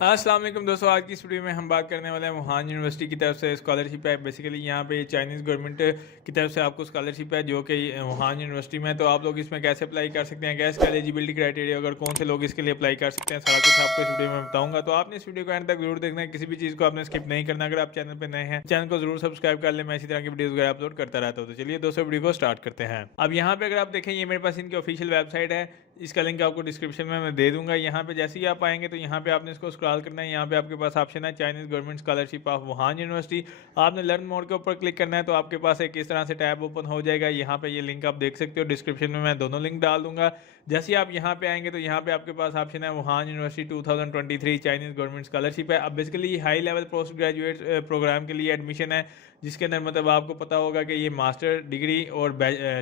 अस्सलाम वालेकुम दोस्तों, आज की इस वीडियो में हम बात करने वाले हैं वुहान यूनिवर्सिटी की तरफ से स्कॉलरशिप है। बेसिकली यहाँ पे चाइनीज़ गवर्नमेंट की तरफ से आपको स्कॉलरशिप है जो कि वुहान यूनिवर्सिटी में है। तो आप लोग इसमें कैसे अप्लाई कर सकते हैं, क्या इसका एलिजिबिलिटी क्राइटेरिया, अगर कौन से लोग इसके लिए अप्लाई कर सकते हैं, सारा कुछ आपको इस वीडियो में बताऊंगा। तो आपने इस वीडियो को एंड तक जरूर देखना है, किसी भी चीज़ को आपने स्किप नहीं करना। अगर आप चैनल पर नए हैं, चैनल को जरूर सब्सक्राइब कर ले, मैं इसी तरह की वीडियो वगैरह अपलोड करता रहता हूँ। तो चलिए दोस्तों वीडियो को स्टार्ट करते हैं। अब यहाँ पे अगर आप देखें, ये मेरे पास इनकी ऑफिशियल वेबसाइट है, इसका लिंक आपको डिस्क्रिप्शन में मैं दे दूंगा। यहाँ पे जैसे ही आप आएंगे तो यहाँ पे आपने इसको स्क्रॉल करना है। यहाँ पे आपके पास ऑप्शन है Chinese government scholarship of Wuhan university. आपने लर्न मोर के ऊपर क्लिक करना है तो आपके पास एक इस तरह से टैब ओपन हो जाएगा। यहाँ पे ये लिंक आप देख सकते हो, डिस्क्रिप्शन में मैं दोनों लिंक डाल दूंगा। जैसे ही आप यहाँ पे आएंगे तो यहाँ पे आपके पास ऑप्शन है Wuhan university 2023 Chinese government scholarship है। अब basically high level post graduate program के लिए एडमिशन है, जिसके अंदर मतलब आपको पता होगा कि ये मास्टर डिग्री और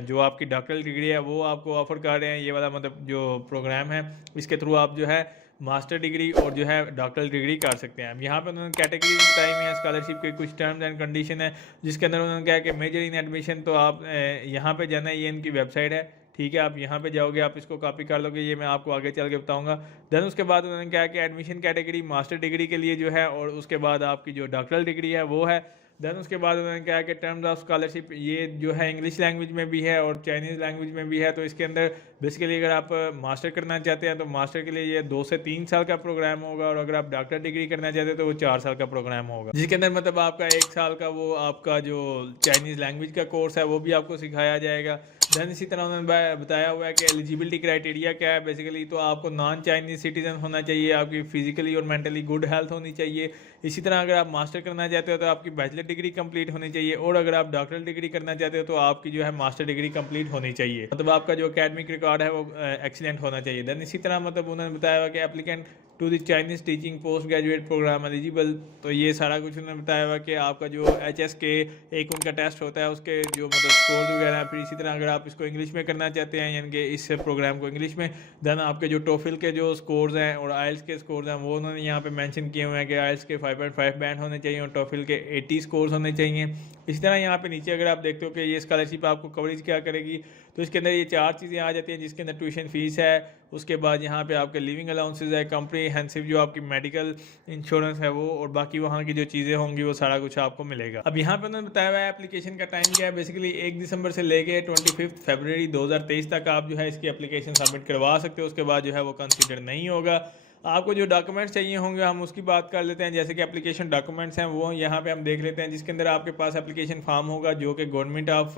जो आपकी डॉक्टरल डिग्री है वो आपको ऑफर कर रहे हैं। ये वाला मतलब जो प्रोग्राम है, इसके थ्रू आप जो है मास्टर डिग्री और जो है डॉक्टरल डिग्री कर सकते हैं। अब यहाँ पे उन्होंने कैटेगरी बताई हुई है स्कॉलरशिप के, कुछ टर्म्स एंड कंडीशन है, जिसके अंदर उन्होंने कहा कि मेजर इन एडमिशन। तो आप यहाँ पे जाना है, ये इनकी वेबसाइट है, ठीक है। आप यहाँ पे जाओगे, आप इसको कॉपी कर लोगे, ये मैं आपको आगे चल के बताऊंगा। देन उसके बाद उन्होंने कहा कि एडमिशन कैटेगरी मास्टर डिग्री के लिए जो है, और उसके बाद आपकी जो डॉक्टरल डिग्री है वो है। देन उसके बाद उन्होंने कहा कि टर्म्स ऑफ स्कॉलरशिप ये जो है इंग्लिश लैंग्वेज में भी है और चाइनीज़ लैंग्वेज में भी है। तो इसके अंदर बेसिकली अगर आप मास्टर करना चाहते हैं तो मास्टर के लिए ये 2 से 3 साल का प्रोग्राम होगा, और अगर आप डॉक्टर डिग्री करना चाहते हैं तो वो 4 साल का प्रोग्राम होगा, जिसके अंदर मतलब आपका 1 साल का वो आपका जो चाइनीज़ लैंग्वेज का कोर्स है वो भी आपको सिखाया जाएगा। देन इसी तरह उन्होंने बताया हुआ है कि एलिजिबिलिटी क्राइटेरिया क्या है। बेसिकली तो आपको नॉन चाइनीज़ सिटीजन होना चाहिए, आपकी फिजिकली और मेंटली गुड हेल्थ होनी चाहिए। इसी तरह अगर आप मास्टर करना चाहते हो तो आपकी बैचलर डिग्री कंप्लीट होनी चाहिए, और अगर आप डॉक्टरल डिग्री करना चाहते हो तो आपकी जो है मास्टर डिग्री कंप्लीट होनी चाहिए। मतलब आपका जो एकेडमिक रिकॉर्ड है वो एक्सीलेंट होना चाहिए। देन इसी तरह मतलब उन्होंने बताया हुआ कि applicant to the Chinese teaching post graduate program eligible. तो ये सारा कुछ उन्होंने बताया हुआ कि आपका जो HSK एक उनका टेस्ट होता है, उसके जो मतलब स्कोर वगैरह। फिर इसी तरह अगर आप इसको इंग्लिश में करना चाहते हैं, यानी कि इस प्रोग्राम को इंग्लिश में, देन आपके जो टोफिल के जो स्कोर्स हैं और आइल्स के स्कोर्स हैं वो उन्होंने यहाँ पे मेंशन किए हुए हैं कि आइल्स के 5.5 बैंड होने चाहिए और टोफिल के 80 स्कोर्स होने चाहिए। इसी तरह यहाँ पे नीचे अगर आप देखते हो कि ये स्कॉलरशिप आपको कवरेज क्या करेगी, तो इसके अंदर ये 4 चीज़ें आ जाती हैं, जिसके अंदर ट्यूशन फीस है, उसके बाद यहाँ पे आपके लिविंग अलाउंसेज है, कम्प्रीहेंसिव जो आपकी मेडिकल इंश्योरेंस है वो, और बाकी वहाँ की जो चीज़ें होंगी वो सारा कुछ आपको मिलेगा। अब यहाँ पे उन्होंने बताया हुआ है एप्लीकेशन का टाइम क्या है। बेसिकली 1 दिसंबर से लेके 25 फरवरी 2023 तक आप जो है इसकी एप्लीकेशन सबमिट करवा सकते हो। उसके बाद जो है वो कंसिडर नहीं होगा। आपको जो डॉक्यूमेंट्स चाहिए होंगे हम उसकी बात कर लेते हैं। जैसे कि एप्लीकेशन डॉक्यूमेंट्स हैं वो यहाँ पे हम देख लेते हैं, जिसके अंदर आपके पास एप्लीकेशन फॉर्म होगा जो कि गवर्नमेंट ऑफ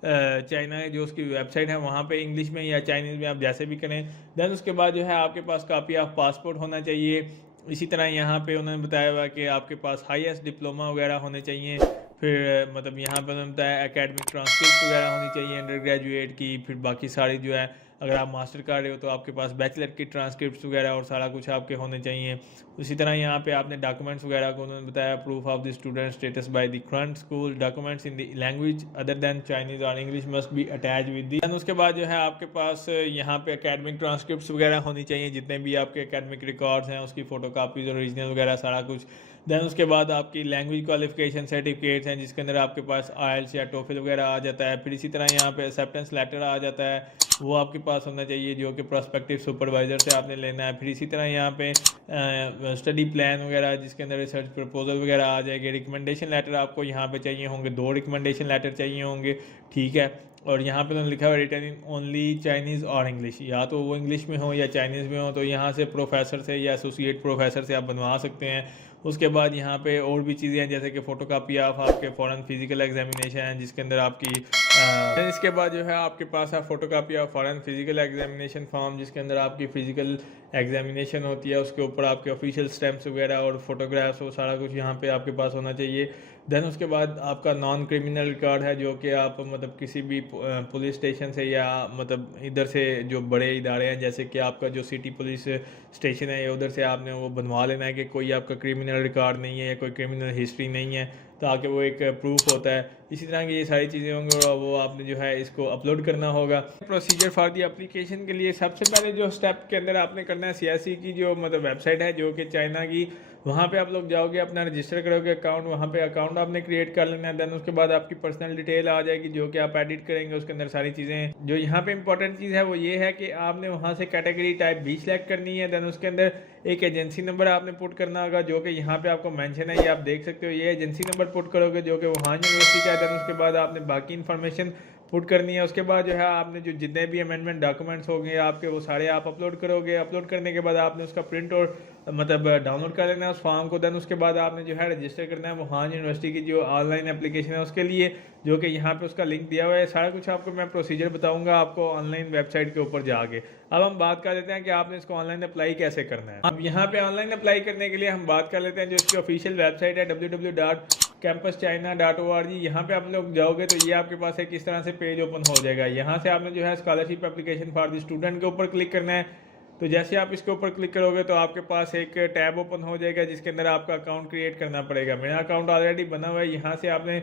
चाइना जो उसकी वेबसाइट है वहाँ पे इंग्लिश में या चाइनीज़ में आप जैसे भी करें। देन उसके बाद जो है आपके पास कॉपी ऑफ पासपोर्ट होना चाहिए। इसी तरह यहाँ पे उन्होंने बताया हुआ कि आपके पास हाईएस्ट डिप्लोमा वगैरह होने चाहिए। फिर मतलब यहाँ पे उन्होंने बताया एकेडमिक ट्रांसक्रिप्ट वगैरह होनी चाहिए अंडर ग्रेजुएट की। फिर बाकी सारी जो है, अगर आप मास्टर कर रहे हो तो आपके पास बैचलर की ट्रांसक्रिप्ट वगैरह और सारा कुछ आपके होने चाहिए। उसी तरह यहाँ पे आपने डॉक्यूमेंट्स वगैरह को उन्होंने बताया, proof of the student status by the current school, documents in the language other than Chinese और English must be attach with the. उसके बाद जो है आपके पास यहाँ पे एकेडमिक ट्रांसक्रिप्ट वगैरह होनी चाहिए, जितने भी आपके एकेडमिक रिकॉर्ड्स हैं उसकी फ़ोटो कापीज़ ओरिजिनल वगैरह सारा कुछ। देन उसके बाद आपकी लैंग्वेज क्वालिफिकेशन सर्टिफिकेट्स हैं, जिसके अंदर आपके पास आइल्स या टोफिल वगैरह आ जाता है। फिर इसी तरह यहाँ पे एक्सेप्टेंस लेटर आ जाता है, वो आपके पास होना चाहिए, जो कि प्रोस्पेक्टिव सुपरवाइज़र से आपने लेना है। फिर इसी तरह यहाँ पे स्टडी प्लान वगैरह, जिसके अंदर रिसर्च प्रपोजल वगैरह आ जाएगी। रिकमेंडेशन लेटर आपको यहाँ पे चाहिए होंगे, 2 रिकमेंडेशन लेटर चाहिए होंगे, ठीक है। और यहाँ पे उन्होंने लिखा हुआ रिटर्न इन ओनली चाइनीज़ और इंग्लिश, या तो वो इंग्लिश में हो या चाइनीज़ में हो। तो यहाँ से प्रोफेसर से या एसोसिएट प्रोफेसर से आप बनवा सकते हैं। उसके बाद यहाँ पे और भी चीज़ें हैं, जैसे कि फ़ोटोकॉपी ऑफ आपके फॉरेन फिजिकल एग्जामिनेशन है, जिसके अंदर आपकी इसके बाद जो है आपके पास है photocopy of foreign physical examination form, जिसके अंदर आपकी फ़िज़िकल एग्जामिनेशन होती है, उसके ऊपर आपके ऑफिशियल स्टैम्प्स वगैरह और फोटोग्राफ्स और सारा कुछ यहाँ पे आपके पास होना चाहिए। देन उसके बाद आपका नॉन क्रिमिनल रिकॉर्ड है, जो कि आप मतलब किसी भी पुलिस स्टेशन से या मतलब इधर से जो बड़े इदारे हैं, जैसे कि आपका जो सिटी पुलिस स्टेशन है या उधर से आपने वो बनवा लेना है कि कोई आपका क्रिमिनल रिकॉर्ड नहीं है या कोई क्रिमिनल हिस्ट्री नहीं है। ताकि वो एक प्रूफ होता है। इसी तरह की ये सारी चीज़ें होंगी और वो आपने जो है इसको अपलोड करना होगा। प्रोसीजर फॉर दी एप्लीकेशन के लिए सबसे पहले जो स्टेप के अंदर आपने करना है, सीएससी की जो मतलब वेबसाइट है जो कि चाइना की, वहाँ पे आप लोग जाओगे, अपना रजिस्टर करोगे अकाउंट, वहाँ पे अकाउंट आपने क्रिएट कर लेना है। देन उसके बाद आपकी पर्सनल डिटेल आ जाएगी जो कि आप एडिट करेंगे, उसके अंदर सारी चीज़ें। जो यहाँ पे इंपॉर्टेंट चीज़ है वो ये है कि आपने वहाँ से कैटेगरी टाइप भी सिलेक्ट करनी है। देन उसके अंदर एक एजेंसी नंबर आपने पुट करना होगा जो कि यहाँ पे आपको मेंशन है, ये आप देख सकते हो। ये एजेंसी नंबर पुट करोगे जो कि वुहान यूनिवर्सिटी का है। देन उसके बाद आपने बाकी इन्फॉर्मेशन पुट करनी है। उसके बाद जो है आपने जो जितने भी अमेंडमेंट डॉक्यूमेंट्स होंगे आपके, वो सारे आप अपलोड करोगे। अपलोड करने के बाद आपने उसका प्रिंट और मतलब डाउनलोड कर लेना है उस फॉर्म को। देन उसके बाद आपने जो है रजिस्टर करना है वुहान यूनिवर्सिटी की जो ऑनलाइन एप्लीकेशन है उसके लिए, जो कि यहाँ पे उसका लिंक दिया हुआ है। सारा कुछ आपको मैं प्रोसीजर बताऊंगा आपको ऑनलाइन वेबसाइट के ऊपर जाके। अब हम बात कर लेते हैं कि आपने इसको ऑनलाइन अप्लाई कैसे करना है। अब यहाँ पे ऑनलाइन अप्लाई करने के लिए हम बात कर लेते हैं जो इसकी ऑफिशियल वेबसाइट है www.campuschina.org। यहाँ पे आप लोग जाओगे तो ये आपके पास एक इस तरह से पेज ओपन हो जाएगा। यहाँ से आपने जो है scholarship application for the student के ऊपर क्लिक करना है। तो जैसे आप इसके ऊपर क्लिक करोगे तो आपके पास एक टैब ओपन हो जाएगा जिसके अंदर आपका अकाउंट क्रिएट करना पड़ेगा। मेरा अकाउंट ऑलरेडी बना हुआ है। यहाँ से आपने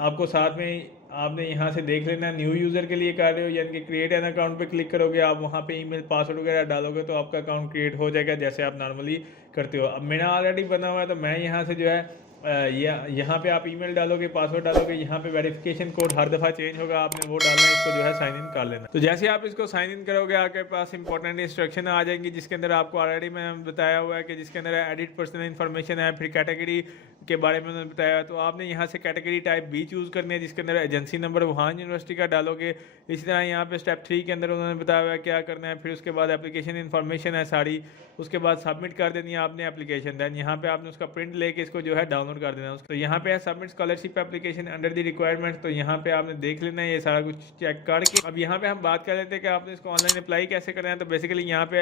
आपको साथ में आपने यहाँ से देख लेना, न्यू यूज़र के लिए कर रहे हो यानी कि क्रिएट एन अकाउंट पे क्लिक करोगे, आप वहाँ पे ईमेल पासवर्ड वगैरह डालोगे तो आपका अकाउंट क्रिएट हो जाएगा जैसे आप नॉर्मली करते हो। अब मेरा ऑलरेडी बना हुआ है तो मैं यहाँ से जो है यहाँ पे आप ईमेल डालोगे, पासवर्ड डालोगे, यहाँ पे वेरिफिकेशन कोड हर दफ़ा चेंज होगा, आपने वो डालना है, इसको जो है साइन इन कर लेना। तो जैसे आप इसको साइन इन करोगे आपके पास इंपॉर्टेंट इंस्ट्रक्शन आ जाएंगी जिसके अंदर आपको ऑलरेडी मैंने बताया हुआ है कि जिसके अंदर एडिट पर्सनल इन्फॉर्मेशन है, फिर कैटेगरी के बारे में मैंने बताया। तो आपने यहाँ से कैटेगरी टाइप बी चूज़ करनी है जिसके अंदर एजेंसी नंबर वुहान यूनिवर्सिटी का डालोगे। इसी तरह यहाँ पे स्टेप 3 के अंदर उन्होंने बताया हुआ है क्या करना है। फिर उसके बाद एप्लीकेशन इन्फॉर्मेशन है सारी, उसके बाद सबमिट कर देनी है आपने एप्लीकेशन। दैन यहाँ पे आपने उसका प्रिंट लेके इसको जो है डाउनलोड कर देना है। तो यहाँ पे है submit scholarship application under the requirement, तो यहाँ पे आपने देख लेना है ये सारा कुछ चेक करके। अब यहाँ पे हम बात कर लेते हैं कि आपने इसको ऑनलाइन अप्लाई कैसे करना है। तो बेसिकली यहाँ पे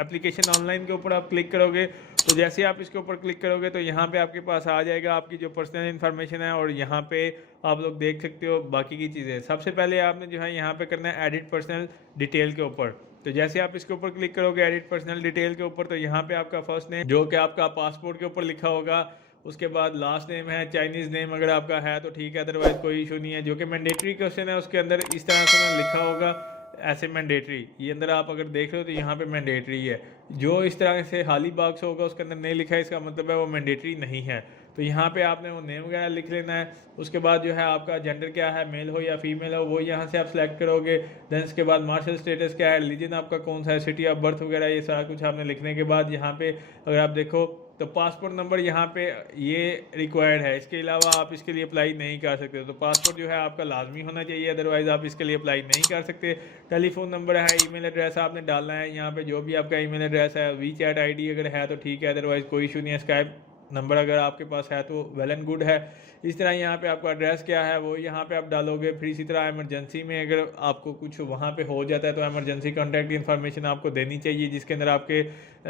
एप्लीकेशन ऑनलाइन के ऊपर आप क्लिक करोगे, तो जैसे आप इसके ऊपर क्लिक करोगे तो यहाँ पे आपके पास आ जाएगा आपकी जो पर्सनल इन्फॉर्मेशन है और यहाँ पे आप लोग देख सकते हो बाकी की चीज़ें। सबसे पहले आपने जो है यहाँ पे करना है एडिट पर्सनल डिटेल के ऊपर। तो जैसे आप इसके ऊपर क्लिक करोगे एडिट पर्सनल डिटेल के ऊपर, तो यहाँ पे आपका फर्स्ट नेम जो कि आपका पासपोर्ट के ऊपर लिखा होगा, उसके बाद लास्ट नेम है चाइनीज़ नेम अगर आपका है तो ठीक है, अदरवाइज कोई इशू नहीं है। जो कि मैंडेटरी क्वेश्चन है उसके अंदर इस तरह से लिखा होगा ऐसे मैंडेटरी, ये अंदर आप अगर देख रहे हो तो यहाँ पे मैंडेटरी है। जो इस तरह से खाली बॉक्स होगा उसके अंदर नहीं लिखा है इसका मतलब है वो मैंडेटरी नहीं है। तो यहाँ पे आपने वो नेम वगैरह लिख लेना है। उसके बाद जो है आपका जेंडर क्या है, मेल हो या फीमेल हो, वो यहाँ से आप सेलेक्ट करोगे। देन इसके बाद मार्शल स्टेटस क्या है, रिलीजन आपका कौन सा है, सिटी ऑफ बर्थ वगैरह ये सारा कुछ आपने लिखने के बाद यहाँ पे अगर आप देखो तो पासपोर्ट नंबर यहाँ पे ये रिक्वायर्ड है, इसके अलावा आप इसके लिए अप्लाई नहीं कर सकते। तो पासपोर्ट जो है आपका लाजमी होना चाहिए, अदरवाइज़ आप इसके लिए अप्लाई नहीं कर सकते। टेलीफोन नंबर है, ईमेल एड्रेस आपने डालना है यहाँ पे, जो भी आपका ईमेल एड्रेस है। वीचैट आईडी अगर है तो ठीक है, अदरवाइज़ कोई इशू नहीं है। स्काइप नंबर अगर आपके पास है तो वेल एंड गुड है। इस तरह यहाँ पे आपका एड्रेस क्या है वो यहाँ पे आप डालोगे। फिर इसी तरह इमरजेंसी में अगर आपको कुछ वहाँ पे हो जाता है तो इमरजेंसी कॉन्टैक्ट इन्फॉर्मेशन आपको देनी चाहिए जिसके अंदर आपके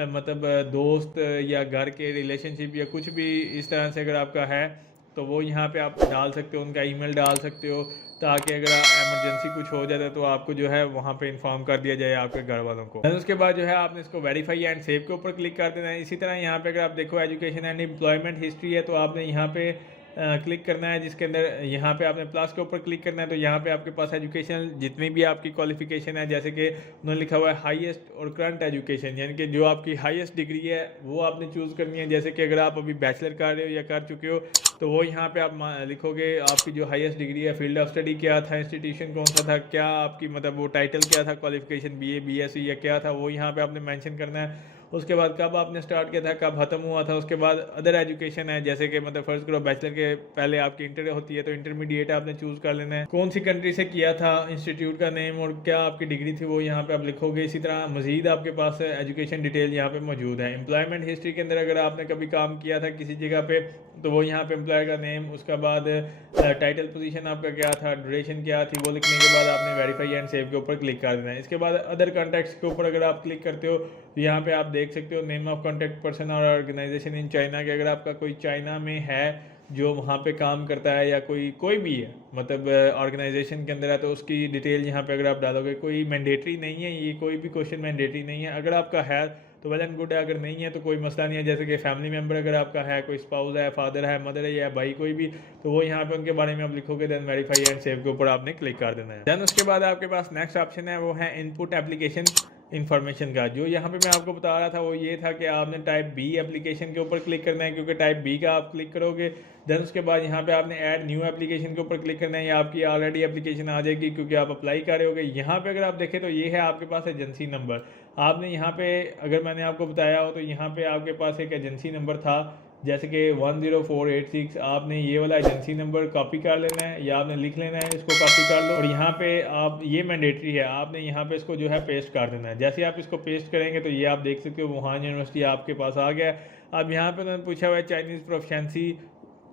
मतलब दोस्त या घर के रिलेशनशिप या कुछ भी इस तरह से अगर आपका है तो वो यहाँ पे आप डाल सकते हो, उनका ईमेल डाल सकते हो ताकि अगर इमरजेंसी कुछ हो जाता है तो आपको जो है वहाँ पे इन्फॉर्म कर दिया जाए आपके घर वालों को। उसके बाद जो है आपने इसको वेरीफाई एंड सेव के ऊपर क्लिक कर देना है। इसी तरह यहाँ पे अगर आप देखो एजुकेशन एंड एम्प्लॉयमेंट हिस्ट्री है तो आपने यहाँ पे क्लिक करना है जिसके अंदर यहाँ पे आपने प्लस के ऊपर क्लिक करना है। तो यहाँ पे आपके पास एजुकेशन जितनी भी आपकी क्वालिफिकेशन है, जैसे कि उन्होंने लिखा हुआ है हाईएस्ट और करंट एजुकेशन, यानी कि जो आपकी हाईएस्ट डिग्री है वो आपने चूज़ करनी है। जैसे कि अगर आप अभी बैचलर कर रहे हो या कर चुके हो तो वो यहाँ पे आप लिखोगे आपकी जो हाईएस्ट डिग्री है, फील्ड ऑफ स्टडी क्या था, इंस्टीट्यूशन कौन सा था, क्या आपकी मतलब वो टाइटल क्या था, क्वालिफिकेशन बीए बीएससी या क्या था, वो यहाँ पे आपने मेंशन करना है। उसके बाद कब आपने स्टार्ट किया था, कब ख़त्म हुआ था। उसके बाद अदर एजुकेशन है, जैसे कि मतलब फर्स्ट करो बैचलर के पहले आपकी इंटर होती है तो इंटरमीडिएट आपने चूज़ कर लेना है, कौन सी कंट्री से किया था, इंस्टीट्यूट का नेम और क्या आपकी डिग्री थी वो यहाँ पे आप लिखोगे। इसी तरह मजीद आपके पास एजुकेशन डिटेल यहाँ पे मौजूद है। एम्प्लॉयमेंट हिस्ट्री के अंदर अगर आपने कभी काम किया था किसी जगह पे तो वो यहाँ पे एम्प्लॉयर का नेम, उसके बाद टाइटल पोजीशन आपका क्या था, ड्यूरेशन क्या थी, वो लिखने के बाद आपने वेरीफाई एंड सेव के ऊपर क्लिक कर देना है। इसके बाद अदर कॉन्टैक्ट्स के ऊपर अगर आप क्लिक करते हो तो यहाँ पे आप देख सकते हो नेम ऑफ कॉन्टैक्ट पर्सन और ऑर्गेनाइजेशन इन चाइना के। अगर आपका कोई चाइना में है जो वहाँ पे काम करता है या कोई भी है मतलब ऑर्गेनाइजेशन के अंदर है तो उसकी डिटेल यहाँ पे अगर आप डालोगे। कोई मैंडेटरी नहीं है ये, कोई भी क्वेश्चन मैंडेटरी नहीं है। अगर आपका है तो वेल एंड गुड है, अगर नहीं है तो कोई मसला नहीं है। जैसे कि फैमिली मेम्बर अगर आपका है, कोई स्पाउस है, फादर है, मदर है या भाई कोई भी, तो वो यहाँ पे उनके बारे में आप लिखोगे, देन वेरीफाई एंड सेव के ऊपर आपने क्लिक कर देना है। देन उसके बाद आपके पास नेक्स्ट ऑप्शन है वो है इनपुट एप्लीकेशन इन्फॉर्मेशन का। जो यहाँ पे मैं आपको बता रहा था वो ये था कि आपने टाइप बी एप्लीकेशन के ऊपर क्लिक करना है, क्योंकि टाइप बी का आप क्लिक करोगे देन उसके बाद यहाँ पे आपने ऐड न्यू एप्लीकेशन के ऊपर क्लिक करना है, या आपकी ऑलरेडी एप्लीकेशन आ जाएगी क्योंकि आप अप्लाई कर रहे होगे। यहाँ पे अगर आप देखें तो ये है आपके पास एजेंसी नंबर। आपने यहाँ पे अगर मैंने आपको बताया हो तो यहाँ पे आपके पास एक एजेंसी नंबर था, जैसे कि 10486। आपने ये वाला एजेंसी नंबर कॉपी कर लेना है या आपने लिख लेना है, इसको कॉपी कर लो और यहाँ पे आप ये मैंडेटरी है, आपने यहाँ पे इसको जो है पेस्ट कर देना है। जैसे आप इसको पेस्ट करेंगे तो ये आप देख सकते हो वुहान यूनिवर्सिटी आपके पास आ गया। अब यहाँ पे उन्होंने पूछा हुआ है चाइनीज़ प्रोफिशिएंसी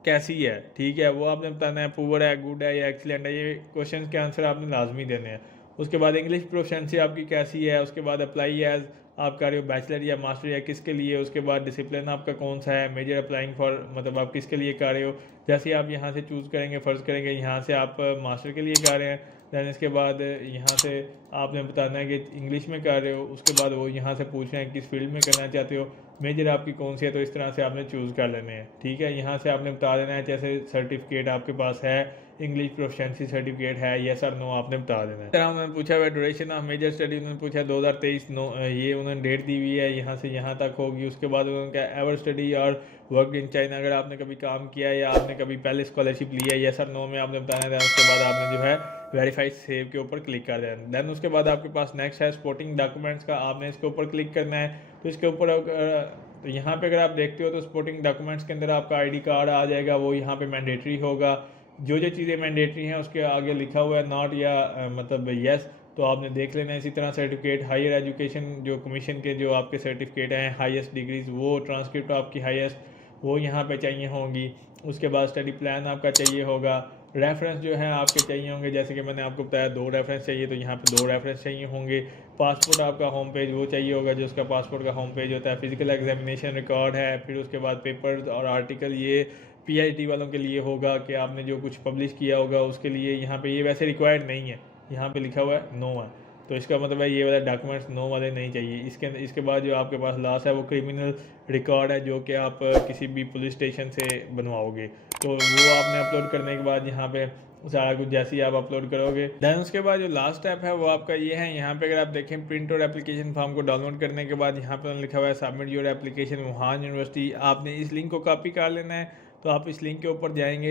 कैसी है, ठीक है, वो आपने बताना है पुअर है, गुड है या एक्सीलेंट है। ये क्वेश्चन के आंसर आपने लाजमी देने हैं। उसके बाद इंग्लिश प्रोफिशिएंसी आपकी कैसी है, उसके बाद अप्लाई एज आप कर रहे हो बैचलर या मास्टर या किसके लिए, उसके बाद डिसिप्लिन आपका कौन सा है, मेजर अप्लाइंग फॉर मतलब आप किसके लिए कर रहे हो। जैसे आप यहाँ से चूज़ करेंगे, फ़र्ज़ करेंगे यहाँ से आप मास्टर के लिए कर रहे हैं, दैन इसके बाद यहाँ से आपने बताना है कि इंग्लिश में कर रहे हो। उसके बाद वो यहाँ से पूछ रहे हैं किस फील्ड में करना चाहते हो, मेजर आपकी कौन सी है, तो इस तरह से आपने चूज़ कर लेने हैं, ठीक है। यहाँ से आपने बता देना है जैसे सर्टिफिकेट आपके पास है, इंग्लिश प्रोफिशिएंसी सर्टिफिकेट है, यस और नो आपने बता देना है। तरह उन्होंने पूछा हुआ ड्यूरेशन ऑफ मेजर स्टडी, उन्होंने पूछा 2023 नो, ये उन्होंने डेट दी हुई है, यहाँ से यहाँ तक होगी। उसके बाद उन्होंने कहा एवर स्टडी और वर्क इन चाइना, अगर आपने कभी काम किया है या आपने कभी पहले स्कॉलरशिप ली है, यस और नो में आपने बताना है। उसके बाद आपने जो है वेरीफाई सेव के ऊपर क्लिक कर देना। देन उसके बाद आपके पास नेक्स्ट है सपोर्टिंग डॉक्यूमेंट्स का, आपने इसके ऊपर क्लिक करना है। तो इसके ऊपर तो यहाँ पे अगर आप देखते हो तो सपोर्टिंग डॉक्यूमेंट्स के अंदर आपका आईडी कार्ड आ जाएगा, वो यहाँ पे मैंडेटरी होगा। जो जो चीज़ें मैंडेटरी हैं उसके आगे लिखा हुआ है नॉट या मतलब यस, तो आपने देख लेना है। इसी तरह सर्टिफिकेट हायर एजुकेशन जो कमीशन के जो आपके सर्टिफिकेट हैं हाईएस्ट डिग्रीज, वो ट्रांसक्रिप्ट आपकी हाईएस्ट वो यहाँ पे चाहिए होंगी। उसके बाद स्टडी प्लान आपका चाहिए होगा, रेफरेंस जो है आपके चाहिए होंगे, जैसे कि मैंने आपको बताया 2 रेफरेंस चाहिए तो यहाँ पे 2 रेफरेंस चाहिए होंगे। पासपोर्ट आपका होम पेज वो चाहिए होगा जो उसका पासपोर्ट का होम पेज होता है। फिजिकल एग्जामिनेशन रिकॉर्ड है, फिर उसके बाद पेपर्स और आर्टिकल ये पीएचडी वालों के लिए होगा कि आपने जो कुछ पब्लिश किया होगा उसके लिए। यहाँ पे ये वैसे रिक्वायर्ड नहीं है, यहाँ पे लिखा हुआ है नो है, तो इसका मतलब है ये वाला डॉक्यूमेंट्स नो वाले नहीं चाहिए। इसके बाद जो आपके पास लास्ट है वो क्रिमिनल रिकॉर्ड है, जो कि आप किसी भी पुलिस स्टेशन से बनवाओगे, तो वो आपने अपलोड करने के बाद यहाँ पे सारा कुछ जैसे ही आप अपलोड करोगे। देन उसके बाद जो लास्ट स्टेप है वो आपका ये है। यहाँ पे अगर आप देखें प्रिंट और एप्लीकेशन फॉर्म को डाउनलोड करने के बाद यहाँ पे लिखा हुआ है submit your application Wuhan university. आपने इस लिंक को कॉपी कर लेना है, तो आप इस लिंक के ऊपर जाएंगे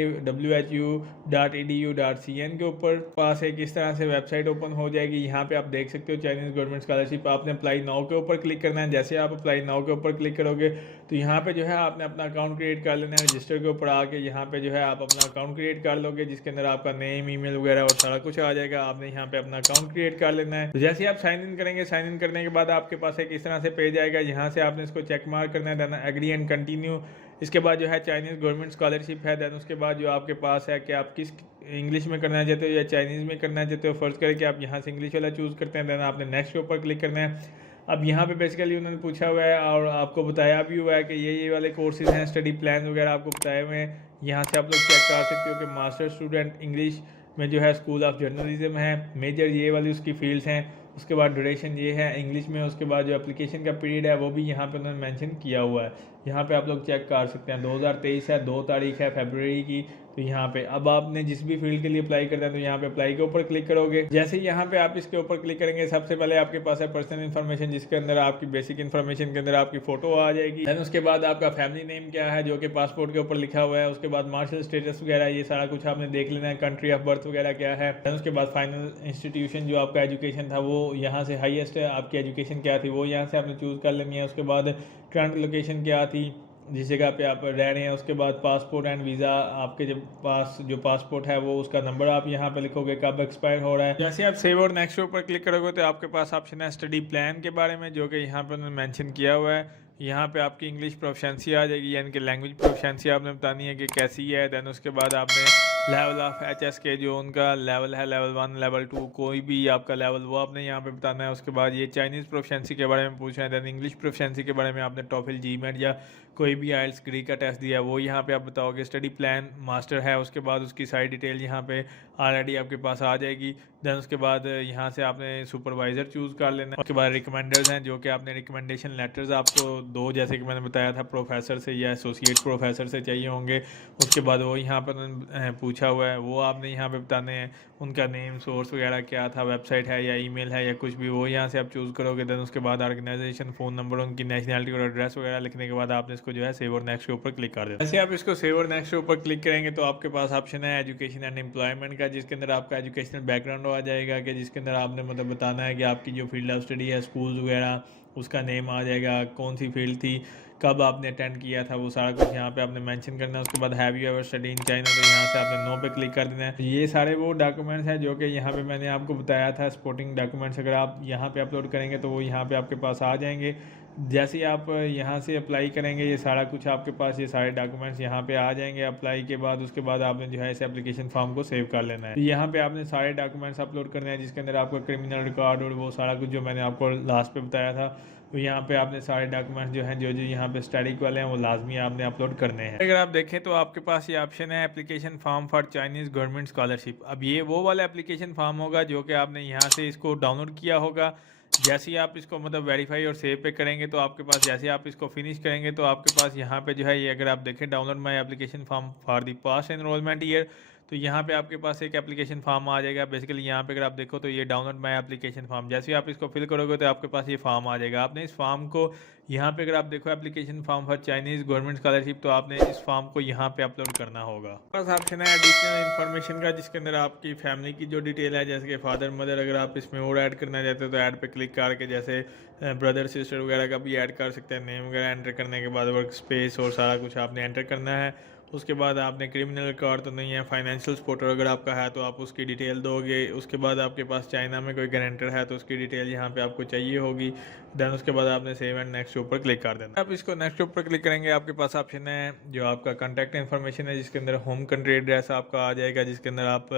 whu.edu.cn के ऊपर, पास एक इस तरह से वेबसाइट ओपन हो जाएगी। यहाँ पे आप देख सकते हो चाइनीज़ गवर्नमेंट स्कॉलरशिप, आपने अप्लाई नाउ के ऊपर क्लिक करना है। जैसे आप अप्लाई नाउ के ऊपर क्लिक करोगे तो यहाँ पे जो है आपने अपना अकाउंट क्रिएट कर लेना है। रजिस्टर के ऊपर आके यहाँ पे जो है आप अपना अकाउंट क्रिएट कर लोगे, जिसके अंदर आपका नेम, ईमेल वगैरह और सारा कुछ आ जाएगा। आपने यहाँ पे अपना अकाउंट क्रिएट कर लेना है। तो जैसे ही आप साइन इन करेंगे, साइन इन करने के बाद आपके पास एक इस तरह से पेज आएगा, यहाँ से आपने इसको चेक मार्क करना है, देन एग्री एंड कंटिन्यू। इसके बाद जो है चाइनीज़ गवर्नमेंट स्कॉलरशिप है। देन उसके बाद जो आपके पास है कि आप किस इंग्लिश में करना चाहते हो या चाइनीज़ में करना चाहते हो। फ़र्ज़ करें कि आप यहाँ से इंग्लिश वाला चूज़ करते हैं, देन आपने नेक्स्ट के ऊपर क्लिक करना है। अब यहाँ पे बेसिकली उन्होंने पूछा हुआ है और आपको बताया भी हुआ है कि ये वाले कोर्सेज़ हैं, स्टडी प्लान वगैरह आपको बताए हुए हैं। यहाँ से आप लोग चेक कर सकते हो कि मास्टर स्टूडेंट इंग्लिश में जो है स्कूल ऑफ जर्नलिज्म है, मेजर ये वाली उसकी फील्ड्स हैं। उसके बाद ड्यूरेशन ये है इंग्लिश में। उसके बाद जो एप्लीकेशन का पीरियड है वो भी यहाँ पे उन्होंने मेंशन किया हुआ है, यहाँ पे आप लोग चेक कर सकते हैं। 2023 है, 2 तारीख है फरवरी की। तो यहाँ पे अब आपने जिस भी फील्ड के लिए अप्लाई करना है तो यहाँ पे अप्लाई के ऊपर क्लिक करोगे। जैसे ही यहाँ पे आप इसके ऊपर क्लिक करेंगे, सबसे पहले आपके पास है पर्सनल इन्फॉर्मेशन, जिसके अंदर आपकी बेसिक इन्फॉर्मेशन के अंदर आपकी फोटो आ जाएगी। देन उसके बाद आपका फैमिली नेम क्या है जो कि पासपोर्ट के ऊपर लिखा हुआ है। उसके बाद मार्शल स्टेटस वगैरह ये सारा कुछ आपने देख लेना है, कंट्री ऑफ बर्थ वगैरह क्या है। देन उसके बाद फाइनल इंस्टीट्यूशन जो आपका एजुकेशन था वो यहाँ से हाईएस्ट आपकी एजुकेशन क्या थी वो यहाँ से आपने चूज़ कर लेनी है। उसके बाद करंट लोकेशन क्या थी, जिस जगह पे आप रह रहे हैं। उसके बाद पासपोर्ट एंड वीज़ा, आपके जो पासपोर्ट है वो उसका नंबर आप यहाँ पे लिखोगे, कब एक्सपायर हो रहा है। जैसे आप सेव और नेक्स्ट ऊपर क्लिक करोगे तो आपके पास ऑप्शन है स्टडी प्लान के बारे में, जो कि यहाँ पे उन्होंने मेंशन किया हुआ है। यहाँ पे आपकी इंग्लिश प्रोफिशिएंसी आ जाएगी, यानी कि लैंग्वेज प्रोफिशिएंसी आपने बतानी है कि कैसी है। देन उसके बाद आपने लेवल ऑफ एचएस के जो उनका लेवल है, लेवल 1, लेवल 2, कोई भी आपका लेवल वो आपने यहाँ पे बताना है। उसके बाद ये चाइनीज़ प्रोफिशिएंसी के बारे में पूछ रहे हैं, दैन इंग्लिश प्रोफिशिएंसी के बारे में आपने टॉफिल, जीमेट या कोई भी आइल्स ग्री का टेस्ट दिया है वो यहाँ पे आप बताओगे। स्टडी प्लान मास्टर है, उसके बाद उसकी सारी डिटेल यहाँ पे ऑलरेडी आपके पास आ जाएगी। दैन उसके बाद यहाँ से आपने सुपरवाइज़र चूज़ कर लेना है। उसके बाद रिकमेंडर्स हैं जो कि आपने रिकमेंडेशन लेटर्स आपको दो, जैसे कि मैंने बताया था, प्रोफेसर से या एसोसिएट प्रोफेसर से चाहिए होंगे। उसके बाद वो यहाँ पर उन्होंने पूछा हुआ है वो आपने यहाँ पे बताने हैं। उनका नेम, सोर्स वगैरह क्या था, वेबसाइट है या ईमेल है या कुछ भी, वो यहाँ से आप चूज़ करोगे। दैन उसके बाद ऑर्गेनाइजेशन, फ़ोन नंबर, उनकी नेशनलिटी और एड्रेस वगैरह लिखने के बाद आपने इसको जो है सेव और नेक्स्ट के ऊपर क्लिक कर देना। जैसे आप इसको सेव और नेक्स्ट के ऊपर क्लिक करेंगे तो आपके पास ऑप्शन है एजुकेशन एंड एम्प्लॉयमेंट का, जिसके अंदर आपका एजुकेशनल बैकग्राउंड आ जाएगा कि जिसके अंदर आपने मतलब बताना है कि आपकी जो फील्ड ऑफ स्टडी है, स्कूल्स वगैरह, उसका नेम आ जाएगा, कौन सी फील्ड थी, कब आपने अटेंड किया था, वो सारा कुछ यहाँ पे आपने मेंशन करना है। उसके बाद have you ever study in China, तो यहाँ से आपने नो पे क्लिक कर देना है। ये सारे वो डॉक्यूमेंट्स हैं जो कि यहाँ पे मैंने आपको बताया था, सपोर्टिंग डॉक्यूमेंट्स अगर आप यहाँ पे अपलोड करेंगे तो वो यहाँ पे आपके पास आ जाएंगे। जैसे ही आप यहाँ से अप्लाई करेंगे ये सारा कुछ आपके पास, ये सारे डॉक्यूमेंट्स यहाँ पे आ जाएंगे अप्लाई के बाद। उसके बाद आपने जो है इस एप्लीकेशन फॉर्म को सेव कर लेना है। यहाँ पे आपने सारे डॉक्यूमेंट्स अपलोड करने हैं जिसके अंदर आपका क्रिमिनल रिकॉर्ड और वो सारा कुछ जो मैंने आपको लास्ट पे बताया था। तो यहाँ पे आपने सारे डॉक्यूमेंट्स जो हैं जो यहाँ पे स्टैटिक वाले हैं वो लाजमी आपने अपलोड करने हैं। अगर आप देखें तो आपके पास ये ऑप्शन है application form for Chinese government scholarship. अब ये वो वाला एप्लीकेशन फॉर्म होगा जो कि आपने यहाँ से इसको डाउनलोड किया होगा। जैसे ही आप इसको मतलब वेरीफाई और सेव पे करेंगे तो आपके पास, जैसे आप इसको फिनिश करेंगे तो आपके पास यहाँ पे जो है ये, अगर आप देखें download my application form for the past enrolment year, तो यहाँ पे आपके पास एक एप्लीकेशन फॉर्म आ जाएगा। बेसिकली यहाँ पे अगर आप देखो तो ये डाउनलोड माई एप्लीकेशन फॉर्म, जैसे ही आप इसको फिल करोगे तो आपके पास ये फॉर्म आ जाएगा। आपने इस फॉर्म को यहाँ पे, अगर आप देखो application form for Chinese government scholarship, तो आपने इस फॉर्म को यहाँ पे अपलोड करना होगा। बस ऑप्शन है एडिशनल इन्फॉर्मेशन का, जिसके अंदर आपकी फैमिली की जो डिटेल है, जैसे कि फादर मदर, अगर आप इसमें और ऐड करना चाहते हो तो ऐड पे क्लिक करके जैसे ब्रदर सिस्टर वगैरह का भी ऐड कर सकते हैं। नेम वगैरह एंटर करने के बाद वर्क स्पेस और सारा कुछ आपने एंटर करना है। उसके बाद आपने क्रिमिनल रिकॉर्ड तो नहीं है, फाइनेंशियल सपोर्टर अगर आपका है तो आप उसकी डिटेल दोगे। उसके बाद आपके पास चाइना में कोई गारंटर है तो उसकी डिटेल यहाँ पे आपको चाहिए होगी। देन उसके बाद आपने सेव एंड नेक्स्ट के ऊपर क्लिक कर देना। आप इसको नेक्स्ट के ऊपर क्लिक करेंगे आपके पास ऑप्शन है जो आपका कॉन्टैक्ट इन्फॉर्मेशन है, जिसके अंदर होम कंट्री एड्रेस आपका आ जाएगा, जिसके अंदर आप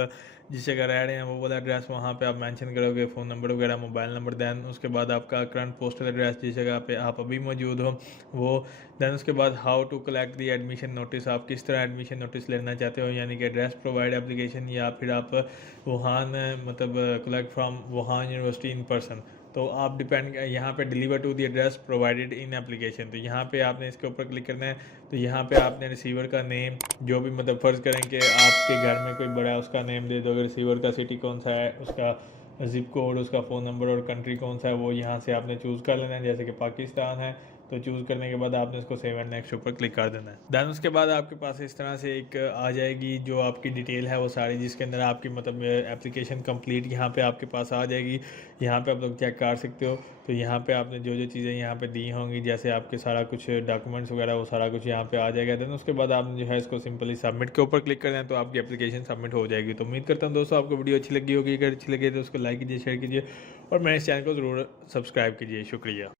जिस जगह रह रहे हैं वो वाला एड्रेस वहाँ पे आप मेंशन करोगे, फ़ोन नंबर वगैरह, मोबाइल नंबर। दैन उसके बाद आपका करंट पोस्टल एड्रेस जिस जगह पे आप अभी मौजूद हो वो। दैन उसके बाद how to collect the admission notice, आप किस तरह एडमिशन नोटिस लेना चाहते हो, यानी कि एड्रेस प्रोवाइड एप्लीकेशन, या फिर आप वुहान मतलब collect from Wuhan university in person. तो आप डिपेंड यहाँ पे deliver to the address provided in application, तो यहाँ पे आपने इसके ऊपर क्लिक करना है। तो यहाँ पे आपने रिसीवर का नेम, जो भी मतलब फ़र्ज़ करें कि आपके घर में कोई बड़ा है उसका नेम दे दो। अगर रिसीवर का सिटी कौन सा है, उसका ज़िप कोड, उसका फ़ोन नंबर और कंट्री कौन सा है वो यहाँ से आपने चूज़ कर लेना है। जैसे कि पाकिस्तान है तो चूज़ करने के बाद आपने इसको सेव एंड नेक्स्ट ऊपर क्लिक कर देना है। दैन उसके बाद आपके पास इस तरह से एक आ जाएगी जो आपकी डिटेल है वो सारी, जिसके अंदर आपकी मतलब एप्लीकेशन कंप्लीट यहाँ पे आपके पास आ जाएगी। यहाँ पे आप लोग चेक कर सकते हो। तो यहाँ पे आपने जो जो चीज़ें यहाँ पे दी होंगी, जैसे आपके सारा कुछ डॉक्यूमेंट्स वगैरह, वो सारा कुछ यहाँ पे आ जाएगा। दैन उसके बाद आपने जो है इसको सिंपली सबमिट के ऊपर क्लिक करना है तो आपकी एप्लीकेशन सबमिट हो जाएगी। तो उम्मीद करता हूँ दोस्तों आपको वीडियो अच्छी लगी होगी। अगर अच्छी लगी तो उसको लाइक कीजिए, शेयर कीजिए और मेरे इस चैनल को ज़रूर सब्सक्राइब कीजिए। शुक्रिया।